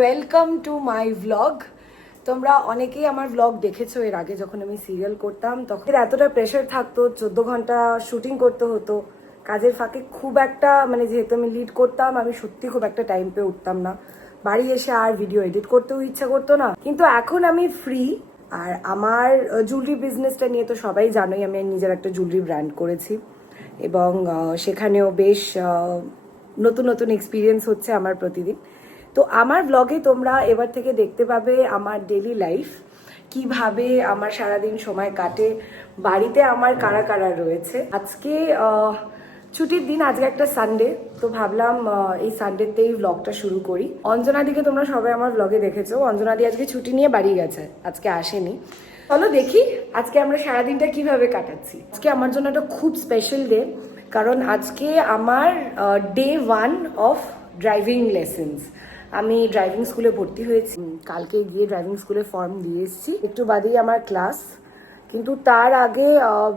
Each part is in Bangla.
Welcome to my vlog. তোমরা অনেকেই আমার ভ্লগ দেখেছো এর আগে, যখন আমি সিরিয়াল করতাম তখন এতটা প্রেশার থাকতো, 14 ঘন্টা শুটিং করতে হতো কাজের ফাঁকে। খুব একটা মানে যেহেতু আমি লিড করতাম, আমি সত্যি খুব একটা টাইম পেয়ে উঠতাম না। বাড়ি এসে আর ভিডিও এডিট করতেও ইচ্ছা করতো না। কিন্তু এখন আমি ফ্রি। আর আমার জুয়েলারি বিজনেসটা নিয়ে তো সবাই জানোই, আমি নিজের একটা জুয়েলারি ব্র্যান্ড করেছি এবং সেখানেও বেশ নতুন নতুন এক্সপিরিয়েন্স হচ্ছে আমার প্রতিদিন। তো আমার ব্লগে তোমরা এবার থেকে দেখতে পাবে আমার ডেইলি লাইফ, কিভাবে আমার সারাদিন সময় কাটে, বাড়িতে আমার কারা কারা রয়েছে। আজকে ছুটির দিন, আজকে একটা সানডে, তো ভাবলাম এই সানডেতেই ব্লগটা শুরু করি। অঞ্জনাদিকে তোমরা সবাই আমার ব্লগে দেখেছো, অঞ্জনাদি আজকে ছুটি নিয়ে বাড়ি গেছে, আজকে আসেনি। চলো দেখি আজকে আমরা সারাদিনটা কিভাবে কাটাচ্ছি। আজকে আমার জন্য একটা খুব স্পেশাল ডে, কারণ আজকে আমার ডে 1 অফ ড্রাইভিং লেসেন্স। আমি ড্রাইভিং স্কুলে ভর্তি হয়েছি, কালকে গিয়ে ড্রাইভিং স্কুলে ফর্ম দিয়ে এসেছি। একটু বাদেই আমার ক্লাস, কিন্তু তার আগে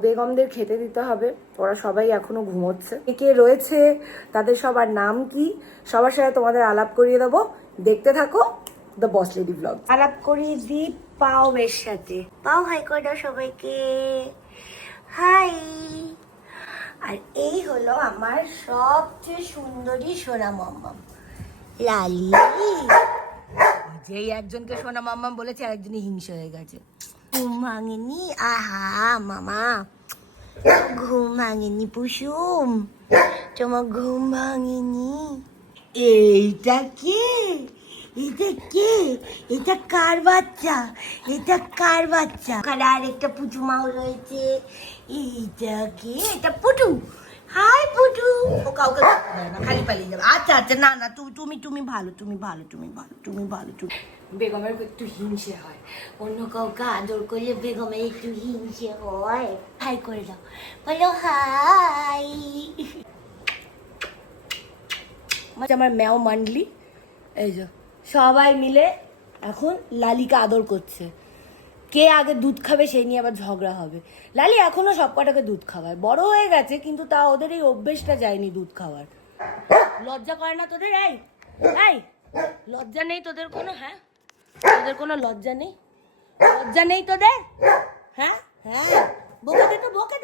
বেগমদের খেতে দিতে হবে, ওরা সবাই এখনো ঘুমোচ্ছে। কে রয়েছে, তাদের সবার নাম কি, সবার সাথে তোমাদের আলাপ করিয়ে দেবো, দেখতে থাকো দ্য বস লেডি ব্লগ। আলাপ করিয়ে দিই পাওয়ের সাথে। পাও হাই করে দাও সবাইকে, হাই। আর এই হলো আমার সবচেয়ে সুন্দরী সোনা মাম্মাম লালি। যেই একজনকে সোনা মাম্মাম বলেছে আরেকজনই হিংসে হয়ে গেছে। ঘুম ভাঙেনি, আহা মামা ঘুম ভাঙেনি পুষুম, তোমার ঘুম ভাঙেনি। এইটা কে, এটা কে, এটা কার বাচ্চা, এটা কার বাচ্চা? ওখানে আরেকটা পুচু মাও রয়েছে। এইটা কে, এটা পুটু। হাই পুটু। ও কাউকে না, খালি পালিয়ে যাবে। আচ্ছা আচ্ছা, না না, তুমি ভালো, তুমি ভালো, তুমি ভালো, তুমি ভালো। বেগমের একটু হিংসে হয়, অন্য কাউকে আদর করলে বেগমের একটু হিংসে হয়। হাই করে দাও, বলো হাই। আমার ম্যাও মান্ডলি, এই যে সবাই মিলে এখন লালিকে আদর করছে। কে আগে দুধ খাবে সেই নিয়ে আবার ঝগড়া হবে। লালি এখনো সব কটাকে দুধ খাওয়ায়, বড় হয়ে গেছে কিন্তু তা ওদের এই অভ্যেসটা যায়নি দুধ খাওয়ার। লজ্জা করে না তোদের? এই এই লজ্জা নেই তোদের কোনো? হ্যাঁ, তোদের কোনো লজ্জা নেই? লজ্জা নেই তোদের? হ্যাঁ হ্যাঁ, বকে দে তো, বকে দে।